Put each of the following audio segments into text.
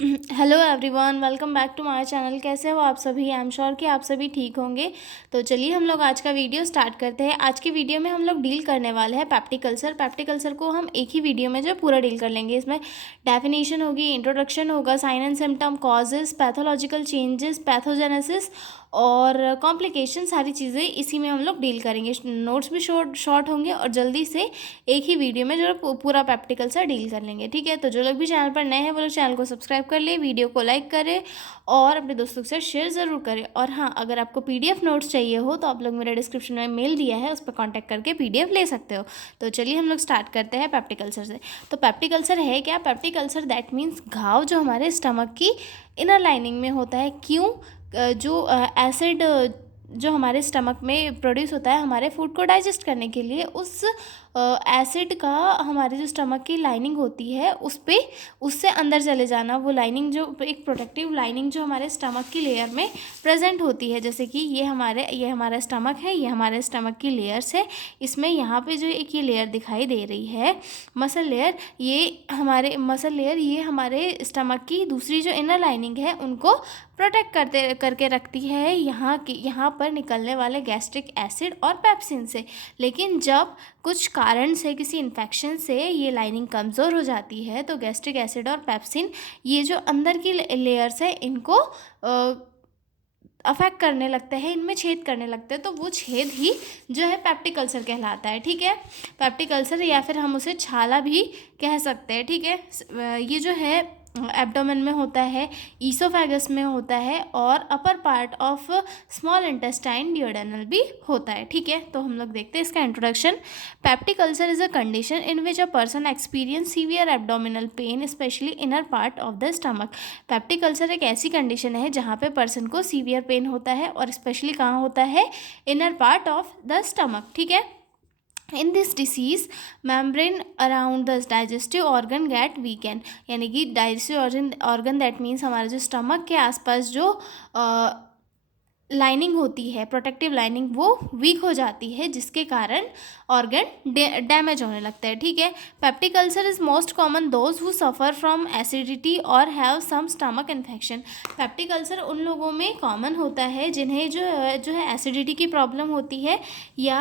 Hello everyone, welcome back to my channel. कैसे हो आप सभी? आई एम श्योर कि आप सभी ठीक होंगे। तो चलिए हम लोग आज का वीडियो स्टार्ट करते हैं। आज की वीडियो में हम लोग डील करने वाले हैं पेप्टिक अल्सर। पेप्टिक अल्सर को हम एक ही वीडियो में जो पूरा डील कर लेंगे। इसमें डेफिनेशन होगी, इंट्रोडक्शन होगा, sign and symptom, causes, pathological changes, pathogenesis और कॉम्प्लिकेशन, सारी चीज़ें इसी में हम लोग डील करेंगे। नोट्स भी शॉर्ट होंगे और जल्दी से एक ही वीडियो में जो पूरा पेप्टिक अल्सर डील कर लेंगे। ठीक है, तो जो लोग भी चैनल पर नए हैं वो लोग चैनल को सब्सक्राइब कर ले, वीडियो को लाइक करें और अपने दोस्तों के साथ शेयर ज़रूर करें। और हाँ, अगर आपको पीडीएफ नोट्स चाहिए हो तो आप लोग मेरे डिस्क्रिप्शन में मेल दिया है, उस पर कॉन्टैक्ट करके पीडीएफ ले सकते हो। तो चलिए हम लोग स्टार्ट करते हैं पेप्टिक अल्सर से। तो पेप्टिक अल्सर है क्या? पेप्टिक अल्सर दैट मीन्स घाव जो हमारे स्टमक की इनर लाइनिंग में होता है। क्यों? जो एसिड जो हमारे स्टमक में प्रोड्यूस होता है हमारे फूड को डाइजेस्ट करने के लिए, उस एसिड का हमारे जो स्टमक की लाइनिंग होती है उस पर उससे अंदर चले जाना। वो लाइनिंग जो एक प्रोटेक्टिव लाइनिंग जो हमारे स्टमक की लेयर में प्रेजेंट होती है, जैसे कि ये हमारा स्टमक है, ये हमारे स्टमक की लेयर्स है। इसमें यहाँ पे जो एक ये लेयर दिखाई दे रही है मसल लेयर, ये हमारे स्टमक की दूसरी जो इनर लाइनिंग है उनको प्रोटेक्ट करके रखती है यहाँ पर निकलने वाले गैस्ट्रिक एसिड और पेप्सिन से। लेकिन जब कुछ कारण से, किसी इन्फेक्शन से ये लाइनिंग कमज़ोर हो जाती है तो गैस्ट्रिक एसिड और पेप्सिन, ये जो अंदर की लेयर्स है, इनको अफेक्ट करने लगते हैं, इनमें छेद करने लगते हैं। तो वो छेद ही जो है पेप्टिक अल्सर कहलाता है। ठीक है, पेप्टिक अल्सर या फिर हम उसे छाला भी कह सकते हैं। ठीक है, ये जो है एब्डोमेन में होता है, ईसोफेगस में होता है और upper part of small intestine duodenal भी होता है। ठीक है, तो हम लोग देखते हैं इसका introduction. Peptic ulcer is a condition in which a person experience severe abdominal pain specially inner part of the stomach. Peptic ulcer एक ऐसी कंडीशन है जहाँ पे पर्सन को सीवियर पेन होता है और स्पेशली कहाँ होता है? Inner part of the stomach. ठीक है, in this disease membrane around the digestive organ get weaken, यानी कि डाइजेस्टिव ऑर्गन दैट मीन्स हमारे जो स्टमक के आसपास जो लाइनिंग होती है, प्रोटेक्टिव लाइनिंग, वो वीक हो जाती है, जिसके कारण ऑर्गन डैमेज होने लगता है। ठीक है, peptic ulcer is most common those who suffer from acidity और have some stomach infection. Peptic ulcer उन लोगों में कॉमन होता है जिन्हें जो है एसिडिटी की प्रॉब्लम होती है या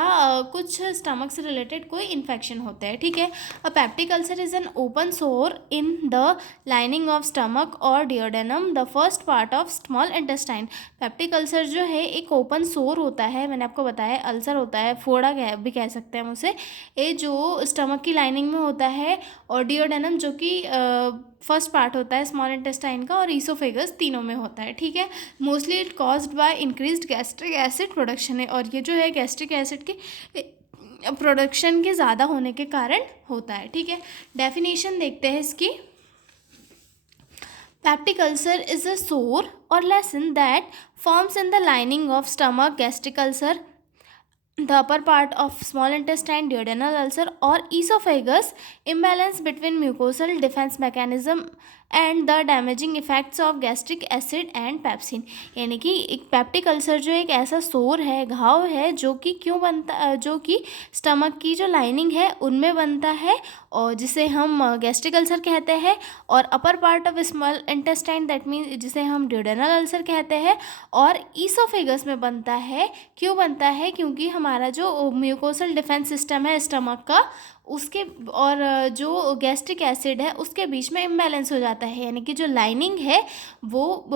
कुछ स्टमक से रिलेटेड कोई इन्फेक्शन होता है। ठीक है, a peptic ulcer is an open sore in the lining of stomach और duodenum, the first part of small intestine. Peptic ulcer जो है एक ओपन सोर होता है, मैंने आपको बताया अल्सर होता है, फोड़ा भी कह सकते हैं हम उसे, ये जो स्टमक की लाइनिंग में होता है, और डियोडेनम जो कि फर्स्ट पार्ट होता है स्मॉल इंटेस्टाइन का, और ईसोफेगस तीनों में होता है। ठीक है, mostly it caused by increased gastric acid production है, और ये जो है गैस्ट्रिक एसिड के प्रोडक्शन के ज़्यादा होने के कारण होता है। ठीक है, डेफिनेशन देखते हैं इसकी। Peptic ulcer is a sore or lesion that forms in the lining of stomach, gastric ulcer, the upper part of small intestine, duodenal ulcer or esophagus, imbalance between mucosal defense mechanism and the damaging effects of gastric acid and pepsin. यानी कि एक peptic ulcer जो एक ऐसा सोर है, घाव है, जो कि क्यों बनता, जो कि स्टमक की जो लाइनिंग है उनमें बनता है, और जिसे हम गैस्ट्रिक अल्सर कहते हैं, और upper part of small intestine that means जिसे हम ड्यूडेनल अल्सर कहते हैं, और ईसोफेगस में बनता है। क्यों बनता है? क्योंकि हमारा जो म्यूकोसल डिफेंस सिस्टम है स्टमक का, उसके और जो गैस्ट्रिक एसिड है उसके बीच में इम्बैलेंस हो जाता है, यानी कि जो लाइनिंग है वो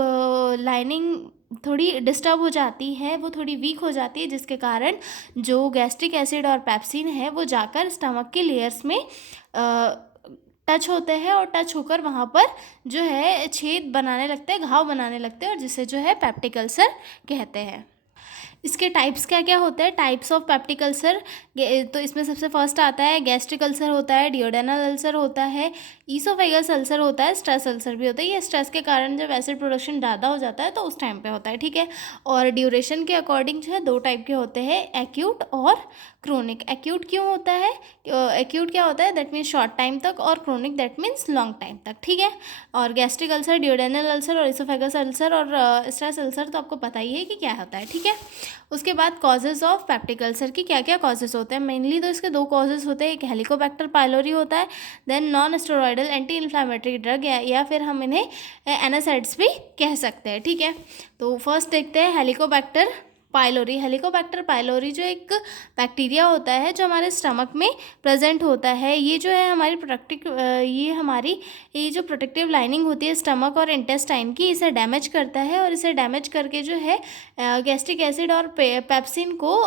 लाइनिंग थोड़ी डिस्टर्ब हो जाती है, वो थोड़ी वीक हो जाती है, जिसके कारण जो गैस्ट्रिक एसिड और पेप्सिन है वो जाकर स्टमक के लेयर्स में टच होते हैं, और टच होकर वहाँ पर जो है छेद बनाने लगते हैं, घाव बनाने लगते हैं, और जिसे जो है पेप्टिक अल्सर कहते हैं। इसके टाइप्स क्या क्या होते हैं? टाइप्स ऑफ पेप्टिक अल्सर, तो इसमें सबसे फर्स्ट आता है गैस्ट्रिक अल्सर होता है, डियोडेनल अल्सर होता है, ईसोफेगस अल्सर होता है, स्ट्रेस अल्सर भी होता है। ये स्ट्रेस के कारण जब एसिड प्रोडक्शन ज़्यादा हो जाता है तो उस टाइम पे होता है। ठीक है, और ड्यूरेशन के अकॉर्डिंग जो है दो टाइप के होते हैं, एक्यूट और क्रोनिक। एक्यूट क्यों होता है? एक्यूट क्या होता है? दैट मीन्स शॉर्ट टाइम तक, और chronic that means long time तक। ठीक है, और गैस्ट्रिक अल्सर, डियोडेनल अल्सर और ईसोफेगस अल्सर और स्ट्रेस अल्सर तो आपको पता ही है कि क्या होता है। ठीक है, उसके बाद कॉजेज़ ऑफ पेप्टिक अल्सर की क्या क्या कॉजेज़ होते हैं? मेनली तो इसके दो कॉजेज़ होते हैं, एक हेलिकोबैक्टर पाइलोरी होता है, then non steroidal steroidal anti inflammatory drug, या फिर हम इन्हें एनासाइड्स भी कह सकते हैं, ठीक है। तो फर्स्ट देखते हैं हेलिकोबैक्टर पाइलोरी। हेलिकोबैक्टर पाइलोरी जो एक बैक्टीरिया होता है जो हमारे स्टमक में प्रेजेंट होता है, ये जो है हमारी ये जो प्रोटेक्टिव लाइनिंग होती है स्टमक और इंटेस्टाइन की, इसे डैमेज करता है, और इसे डैमेज करके जो है गैस्ट्रिक एसिड और पेप्सिन को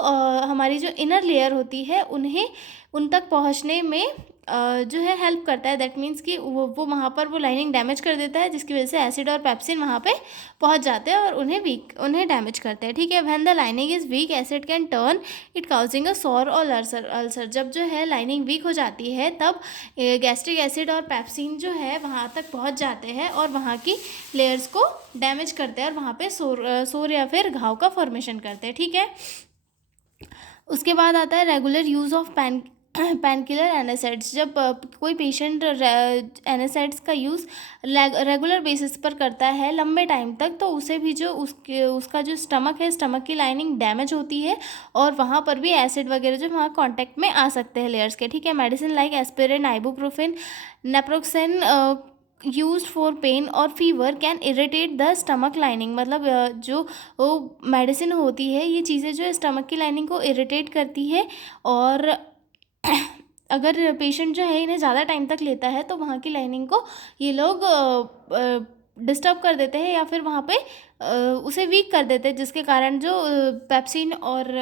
हमारी जो इनर लेयर होती है उन्हें उन तक पहुंचने में जो है हेल्प करता है। दैट मीन्स कि वो वहाँ पर वो लाइनिंग डैमेज कर देता है, जिसकी वजह से एसिड और पेप्सिन वहाँ पे पहुँच जाते हैं और उन्हें डैमेज करते हैं, ठीक है। When the lining is weak acid can turn it causing a sore और अल्सर। जब जो है लाइनिंग वीक हो जाती है तब गैस्ट्रिक एसिड और पेप्सिन जो है वहाँ तक पहुँच जाते हैं और वहाँ की लेयर्स को डैमेज करते हैं और वहाँ पे सोर या फिर घाव का फॉर्मेशन करते हैं, ठीक है। उसके बाद आता है रेगुलर यूज़ ऑफ पेनकिलर एनासाइड्स। जब कोई पेशेंट एनासाइड्स का यूज़ रेगुलर बेसिस पर करता है लंबे टाइम तक, तो उसे भी जो उसका जो स्टमक है, स्टमक की लाइनिंग डैमेज होती है और वहाँ पर भी एसिड वगैरह जो वहाँ कांटेक्ट में आ सकते हैं लेयर्स के, ठीक है। Medicine like aspirin, ibuprofen, naproxen use for pain और fever can irritate the stomach lining. मतलब जो मेडिसिन होती है, ये चीज़ें जो है स्टमक की लाइनिंग को इरिटेट करती है, और अगर पेशेंट जो है इन्हें ज़्यादा टाइम तक लेता है तो वहाँ की लाइनिंग को ये लोग डिस्टर्ब कर देते हैं या फिर वहाँ पे उसे वीक कर देते हैं, जिसके कारण जो पेप्सिन और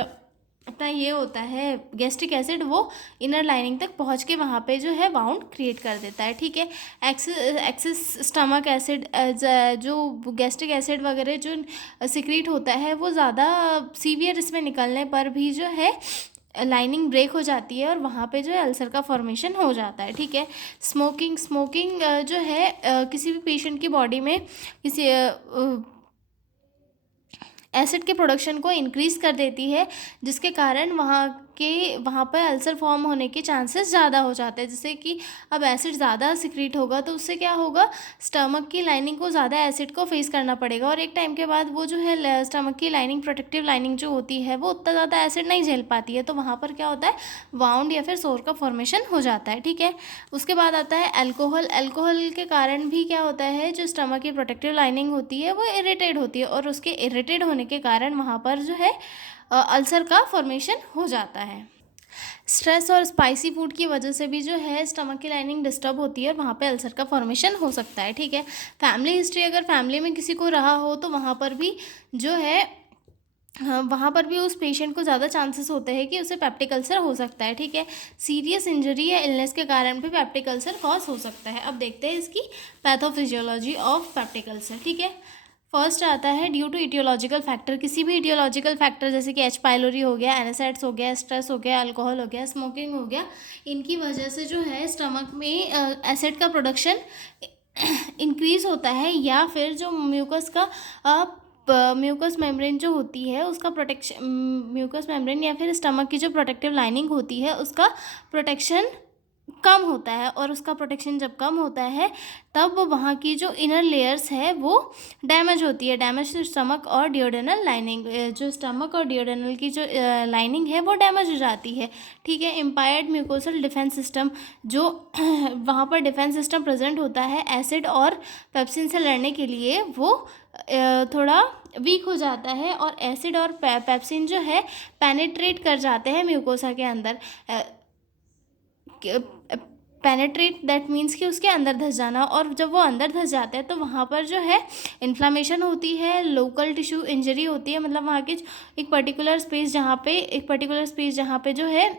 अपना ये होता है गैस्ट्रिक एसिड वो इनर लाइनिंग तक पहुँच के वहाँ पे जो है वाउंड क्रिएट कर देता है, ठीक है। एक्सेस स्टमक एसिड, जो गैस्ट्रिक एसिड वगैरह जो सिक्रीट होता है वो ज़्यादा सीवियर इसमें निकलने पर भी जो है लाइनिंग ब्रेक हो जाती है और वहाँ पे जो है अल्सर का फॉर्मेशन हो जाता है, ठीक है। स्मोकिंग जो है किसी भी पेशेंट की बॉडी में किसी एसिड के प्रोडक्शन को इंक्रीज़ कर देती है, जिसके कारण वहाँ पर अल्सर फॉर्म होने के चांसेस ज़्यादा हो जाते हैं। जैसे कि अब एसिड ज़्यादा सिक्रीट होगा तो उससे क्या होगा, स्टमक की लाइनिंग को ज़्यादा एसिड को फेस करना पड़ेगा, और एक टाइम के बाद वो जो है स्टमक की लाइनिंग, प्रोटेक्टिव लाइनिंग जो होती है वो उतना ज़्यादा एसिड नहीं झेल पाती है, तो वहाँ पर क्या होता है, वाउंड या फिर सोर का फॉर्मेशन हो जाता है, ठीक है। उसके बाद आता है अल्कोहल के कारण भी क्या होता है, जो स्टमक की प्रोटेक्टिव लाइनिंग होती है वो इरिटेट होती है, और उसके इरिटेट होने के कारण वहाँ पर जो है अल्सर का फॉर्मेशन हो जाता है। स्ट्रेस और स्पाइसी फूड की वजह से भी जो है स्टमक की लाइनिंग डिस्टर्ब होती है और वहाँ पे अल्सर का फॉर्मेशन हो सकता है, ठीक है। फैमिली हिस्ट्री, अगर फैमिली में किसी को रहा हो तो वहाँ पर भी जो है वहाँ पर भी उस पेशेंट को ज़्यादा चांसेस होते हैं कि उसे पेप्टिक अल्सर हो सकता है, ठीक है। सीरियस इंजरी या इलनेस के कारण भी पेप्टिक अल्सर कॉज हो सकता है। अब देखते हैं इसकी पैथोफिजियोलॉजी ऑफ पेप्टिक अल्सर, ठीक है। फर्स्ट आता है ड्यू टू इटियोलॉजिकल फैक्टर। किसी भी इटियोलॉजिकल फैक्टर जैसे कि एच पाइलोरी हो गया, एनासाइड्स हो गया, स्ट्रेस हो गया, अल्कोहल हो गया, स्मोकिंग हो गया, इनकी वजह से जो है स्टमक में एसिड का प्रोडक्शन इंक्रीज होता है, या फिर जो म्यूकस मेम्ब्रेन जो होती है उसका प्रोटेक्शन, म्यूकस मेम्ब्रेन या फिर स्टमक की जो प्रोटेक्टिव लाइनिंग होती है उसका प्रोटेक्शन कम होता है, और उसका प्रोटेक्शन जब कम होता है तब वहाँ की जो इनर लेयर्स है वो डैमेज होती है। डैमेज टू स्टमक और डियोडेनल लाइनिंग, जो स्टमक और डियोडेनल की जो लाइनिंग है वो डैमेज हो जाती है, ठीक है। इम्पायर्ड म्यूकोसल डिफेंस सिस्टम, जो वहाँ पर डिफेंस सिस्टम प्रेजेंट होता है एसिड और पेप्सिन से लड़ने के लिए, वो थोड़ा वीक हो जाता है, और एसिड और पेप्सिन जो है पेनिट्रेट कर जाते हैं म्यूकोसा के अंदर। पेनेट्रेट दैट मीन्स कि उसके अंदर धंस जाना, और जब वो अंदर धंस जाता है तो वहाँ पर जो है इन्फ्लामेशन होती है, लोकल टिश्यू इंजरी होती है, मतलब वहाँ के एक पर्टिकुलर स्पेस जहाँ पे जो है,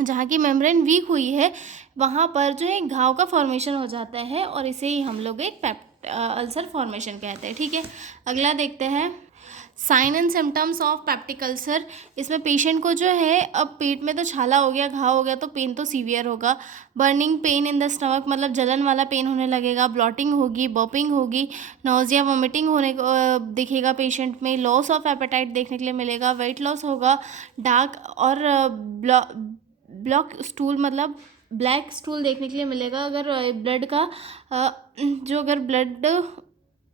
जहाँ की मेम्ब्रेन वीक हुई है वहाँ पर जो है घाव का फॉर्मेशन हो जाता है, और इसे ही हम लोग एक अल्सर फॉर्मेशन कहते हैं, ठीक है। अगला देखते हैं sign and symptoms of peptic ulcer. इसमें पेशेंट को जो है, अब पेट में तो छाला हो गया, घाव हो गया, तो पेन तो सीवियर होगा। Burning pain in the stomach, मतलब जलन वाला पेन होने लगेगा। ब्लॉटिंग होगी, बर्पिंग होगी, नोजिया वोमिटिंग होने को दिखेगा पेशेंट में। लॉस ऑफ एपेटाइट देखने के लिए मिलेगा। वेट लॉस होगा। डार्क और ब्लॉक स्टूल, मतलब ब्लैक स्टूल देखने के लिए मिलेगा। अगर ब्लड का जो अगर ब्लड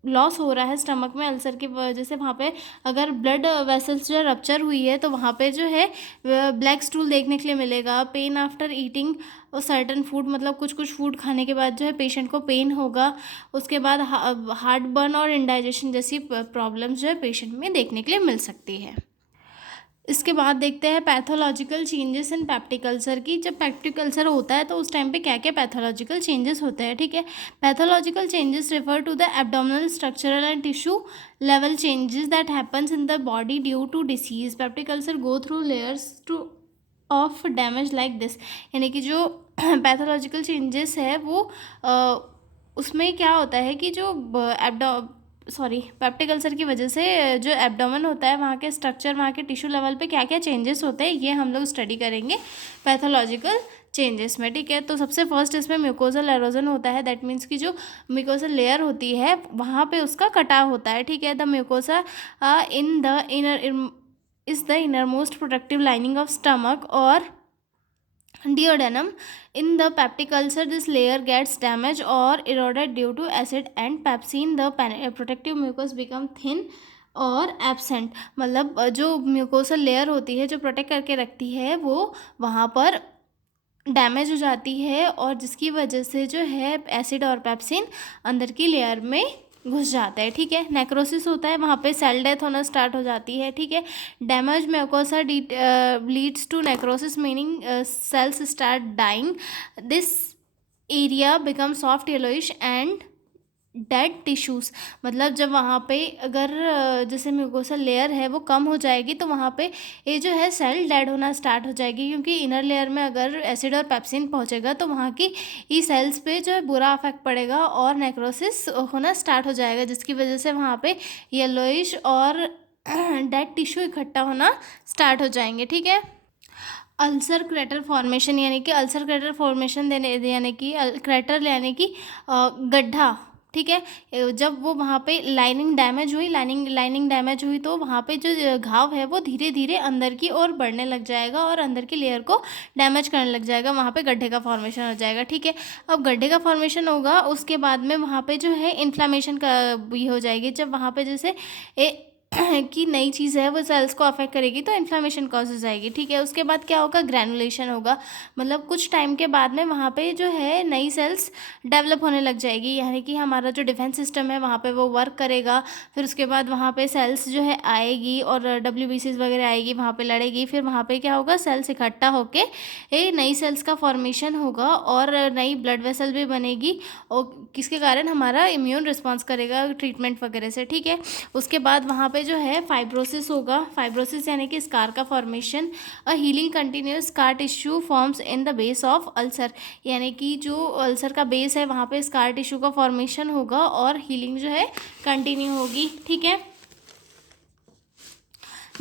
लॉस हो रहा है स्टमक में अल्सर की वजह से, वहाँ पे अगर ब्लड वेसल्स जो रप्चर हुई है तो वहाँ पे जो है ब्लैक स्टूल देखने के लिए मिलेगा। Pen after eating certain food, मतलब कुछ कुछ फूड खाने के बाद जो है पेशेंट को पेन होगा। उसके बाद हार्ट बर्न और इंडाइजेशन जैसी प्रॉब्लम्स जो है पेशेंट में देखने के लिए मिल सकती है। इसके बाद देखते हैं pathological changes in peptic ulcer की। जब पेप्टिक अल्सर होता है तो उस टाइम पे क्या क्या पैथोलॉजिकल चेंजेस होते हैं, ठीक है। Pathological changes refer to the abdominal structural and tissue level changes that happens in the body due to disease. Peptic ulcer go through layers two of damage like this, यानी कि जो pathological changes है वो उसमें क्या होता है कि जो पेप्टिक अल्सर की वजह से जो एब्डोमेन होता है वहाँ के स्ट्रक्चर, वहाँ के टिश्यू लेवल पे क्या क्या चेंजेस होते हैं, ये हम लोग स्टडी करेंगे पैथोलॉजिकल चेंजेस में, ठीक है। तो सबसे फर्स्ट इसमें म्यूकोजल एरोजन होता है। दैट मीन्स कि जो म्यूकोजल लेयर होती है वहाँ पे उसका कटाव होता है, ठीक है। The mucosa in the inner is the inner most protective lining of stomach और duodenum. In the peptic ulcer, this layer gets damaged or eroded due to acid and pepsin. The protective mucus become thin और absent, मतलब जो mucosal layer होती है जो protect करके रखती है वो वहाँ पर डैमेज हो जाती है और जिसकी वजह से जो है एसिड और पेप्सिन अंदर की लेयर में घुस जाता है, ठीक है। नेक्रोसिस होता है, वहाँ पे सेल डेथ होना स्टार्ट हो जाती है, ठीक है। Damage mucosa leads to necrosis meaning cells start dying. This area become soft yellowish and dead tissues, मतलब जब वहाँ पे अगर जैसे म्यूकोसल लेयर है वो कम हो जाएगी तो वहाँ पे ये जो है सेल डेड होना स्टार्ट हो जाएगी, क्योंकि इनर लेयर में अगर एसिड और पेप्सिन पहुँचेगा तो वहाँ की ई सेल्स पे जो है बुरा इफेक्ट पड़ेगा और नेक्रोसिस होना स्टार्ट हो जाएगा, जिसकी वजह से वहाँ पे येलोइश और डेड टिश्यू इकट्ठा होना स्टार्ट हो जाएंगे, ठीक है। अल्सर क्रेटर फॉर्मेशन, यानी कि अल्सर क्रेटर फॉर्मेशन देने यानी कि क्रेटर यानी कि गड्ढा, ठीक है। जब वो वहाँ पे लाइनिंग डैमेज हुई तो वहाँ पे जो घाव है वो धीरे धीरे अंदर की ओर बढ़ने लग जाएगा और अंदर की लेयर को डैमेज करने लग जाएगा, वहाँ पे गड्ढे का फॉर्मेशन हो जाएगा, ठीक है। अब गड्ढे का फॉर्मेशन होगा उसके बाद में वहाँ पे जो है इन्फ्लामेशन का भी हो जाएगी। जब वहाँ पे जैसे कि नई चीज़ है वो सेल्स को अफेक्ट करेगी तो इन्फ्लामेशन कॉज हो जाएगी, ठीक है। उसके बाद क्या होगा, ग्रैनुलेशन होगा, मतलब कुछ टाइम के बाद में वहाँ पे जो है नई सेल्स डेवलप होने लग जाएगी, यानी कि हमारा जो डिफेंस सिस्टम है वहाँ पे वो वर्क करेगा। फिर उसके बाद वहाँ पे सेल्स जो है आएगी और WBCs वगैरह आएगी, वहाँ पे लड़ेगी। फिर वहाँ पे क्या होगा, सेल्स इकट्ठा होके नई सेल्स का फॉर्मेशन होगा और नई ब्लड वेसल भी बनेगी और किसके कारण हमारा इम्यून रिस्पॉन्स करेगा ट्रीटमेंट वगैरह से, ठीक है। उसके बाद वहाँ पे जो है फाइब्रोसिस होगा। फाइब्रोसिस यानी कि स्कार का formation. A healing continuous scar tissue forms in the base of ulcer, यानी कि जो अल्सर का बेस है वहाँ पे स्कार टिश्यू का फॉर्मेशन होगा और हीलिंग जो है कंटिन्यू होगी, ठीक है।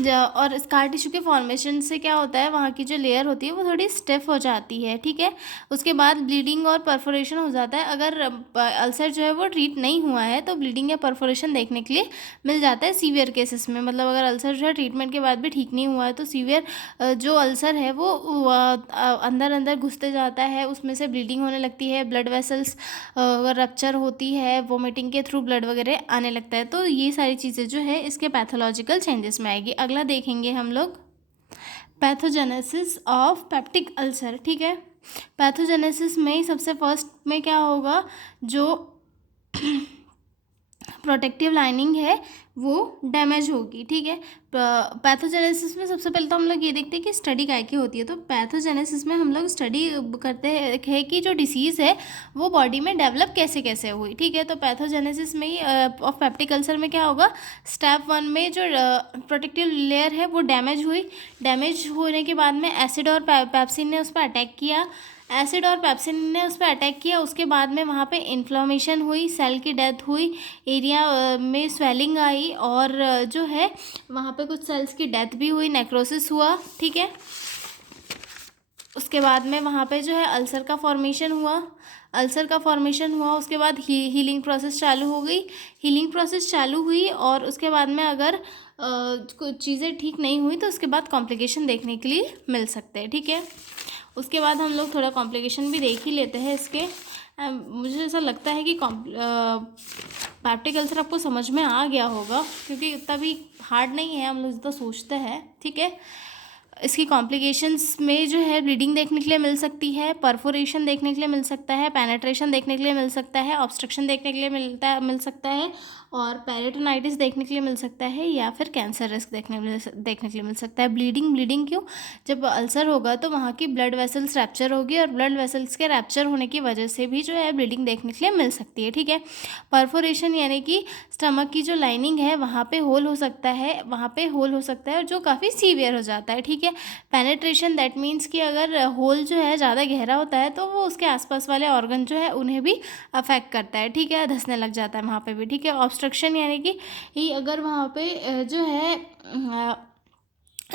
और स्कार टिश्यू के फॉर्मेशन से क्या होता है, वहाँ की जो लेयर होती है वो थोड़ी स्टिफ हो जाती है, ठीक है। उसके बाद ब्लीडिंग और परफोरेशन हो जाता है। अगर अल्सर जो है वो ट्रीट नहीं हुआ है तो ब्लीडिंग या परफोरेशन देखने के लिए मिल जाता है सीवियर केसेस में, मतलब अगर अल्सर जो है ट्रीटमेंट के बाद भी ठीक नहीं हुआ है तो सीवियर जो अल्सर है वो अंदर अंदर घुसते जाता है, उसमें से ब्लीडिंग होने लगती है, ब्लड वेसल्स रप्चर होती है, वोमिटिंग के थ्रू ब्लड वगैरह आने लगता है। तो ये सारी चीज़ें जो है इसके पैथोलॉजिकल चेंजेस में आएगी। अगला देखेंगे हम लोग पैथोजेनेसिस ऑफ पेप्टिक अल्सर, ठीक है। पैथोजेनेसिस में सबसे फर्स्ट में क्या होगा, जो प्रोटेक्टिव लाइनिंग है वो डैमेज होगी, ठीक है। पैथोजेनेसिस में सबसे पहले तो हम लोग ये देखते हैं कि स्टडी काय की होती है। तो पैथोजेनेसिस में हम लोग स्टडी करते हैं कि जो डिसीज़ है वो बॉडी में डेवलप कैसे कैसे हुई, ठीक है। तो पैथोजेनेसिस में ही ऑफ पेप्टिक अल्सर में क्या होगा, स्टेप 1 में जो प्रोटेक्टिव लेयर है वो डैमेज हुई। डैमेज होने के बाद में एसिड और पेप्सिन ने उस पर अटैक किया, एसिड और पेप्सिन ने उस पर अटैक किया। उसके बाद में वहाँ पे इन्फ्लामेशन हुई, सेल की डेथ हुई, एरिया में स्वेलिंग आई और जो है वहाँ पे कुछ सेल्स की डेथ भी हुई, नेक्रोसिस हुआ, ठीक है। उसके बाद में वहाँ पे जो है अल्सर का फॉर्मेशन हुआ, उसके बाद हीलिंग प्रोसेस चालू हो गई। हीलिंग प्रोसेस चालू हुई और उसके बाद में अगर कुछ चीज़ें ठीक नहीं हुई तो उसके बाद कॉम्प्लिकेशन देखने के लिए मिल सकते हैं, ठीक है। उसके बाद हम लोग थोड़ा कॉम्प्लिकेशन भी देख ही लेते हैं इसके। मुझे ऐसा लगता है कि पैप्टिक अल्सर आपको समझ में आ गया होगा, क्योंकि उतना भी हार्ड नहीं है, हम लोग जितना सोचते हैं, ठीक है। इसकी कॉम्प्लिकेशंस में जो है ब्लीडिंग देखने के लिए मिल सकती है, परफोरेशन देखने के लिए मिल सकता है, पेनेट्रेशन देखने के लिए मिल सकता है, ऑब्स्ट्रक्शन देखने के लिए मिल सकता है, और पेरिटोनाइटिस देखने के लिए मिल सकता है, या फिर कैंसर रिस्क देखने के लिए मिल सकता है। ब्लीडिंग क्यों? जब अल्सर होगा तो वहाँ की ब्लड वेसल्स रैप्चर होगी, और ब्लड वेसल्स के रैप्चर होने की वजह से भी जो है ब्लीडिंग देखने के लिए मिल सकती है, ठीक है। परफोरेशन यानी कि स्टमक की जो लाइनिंग है वहाँ पे होल हो सकता है, और जो काफ़ी सीवियर हो जाता है, ठीक है। पेनेट्रेशन दैट मीन्स कि अगर होल जो है ज़्यादा गहरा होता है तो वो उसके आसपास वाले ऑर्गन जो है उन्हें भी अफेक्ट करता है, ठीक है, धंसने लग जाता है वहाँ पे भी, ठीक है। ऑब्स्ट्रक्शन यानी कि अगर वहाँ पे जो है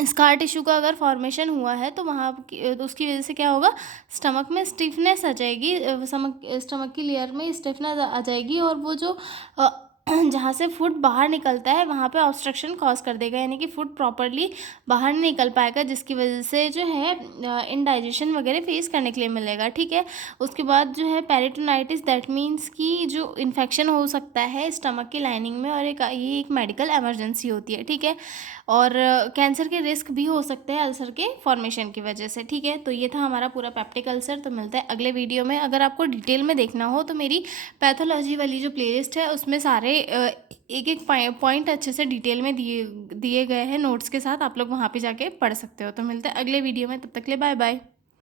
स्कार टिश्यू का अगर फॉर्मेशन हुआ है तो वहाँ तो उसकी वजह से क्या होगा, स्टमक में स्टिफनेस आ जाएगी, स्टमक की लेयर में स्टिफनेस आ जाएगी, और वो जो जहाँ से फूड बाहर निकलता है वहाँ पे ऑब्स्ट्रक्शन कॉज कर देगा, यानी कि फूड प्रॉपरली बाहर नहीं निकल पाएगा, जिसकी वजह से जो है इनडाइजेशन वगैरह फेस करने के लिए मिलेगा, ठीक है। उसके बाद जो है पेरिटोनाइटिस, दैट मीन्स कि जो इन्फेक्शन हो सकता है स्टमक की लाइनिंग में, और ये एक मेडिकल इमरजेंसी होती है, ठीक है। और कैंसर के रिस्क भी हो सकते हैं अल्सर के फॉर्मेशन की वजह से, ठीक है। तो ये था हमारा पूरा पेप्टिक अल्सर। तो मिलता है अगले वीडियो में। अगर आपको डिटेल में देखना हो तो मेरी पैथोलॉजी वाली जो प्लेलिस्ट है उसमें सारे एक एक पॉइंट अच्छे से डिटेल में दिए गए हैं नोट्स के साथ, आप लोग वहाँ पे जाके पढ़ सकते हो। तो मिलते हैं अगले वीडियो में, तब तक के लिए बाय बाय।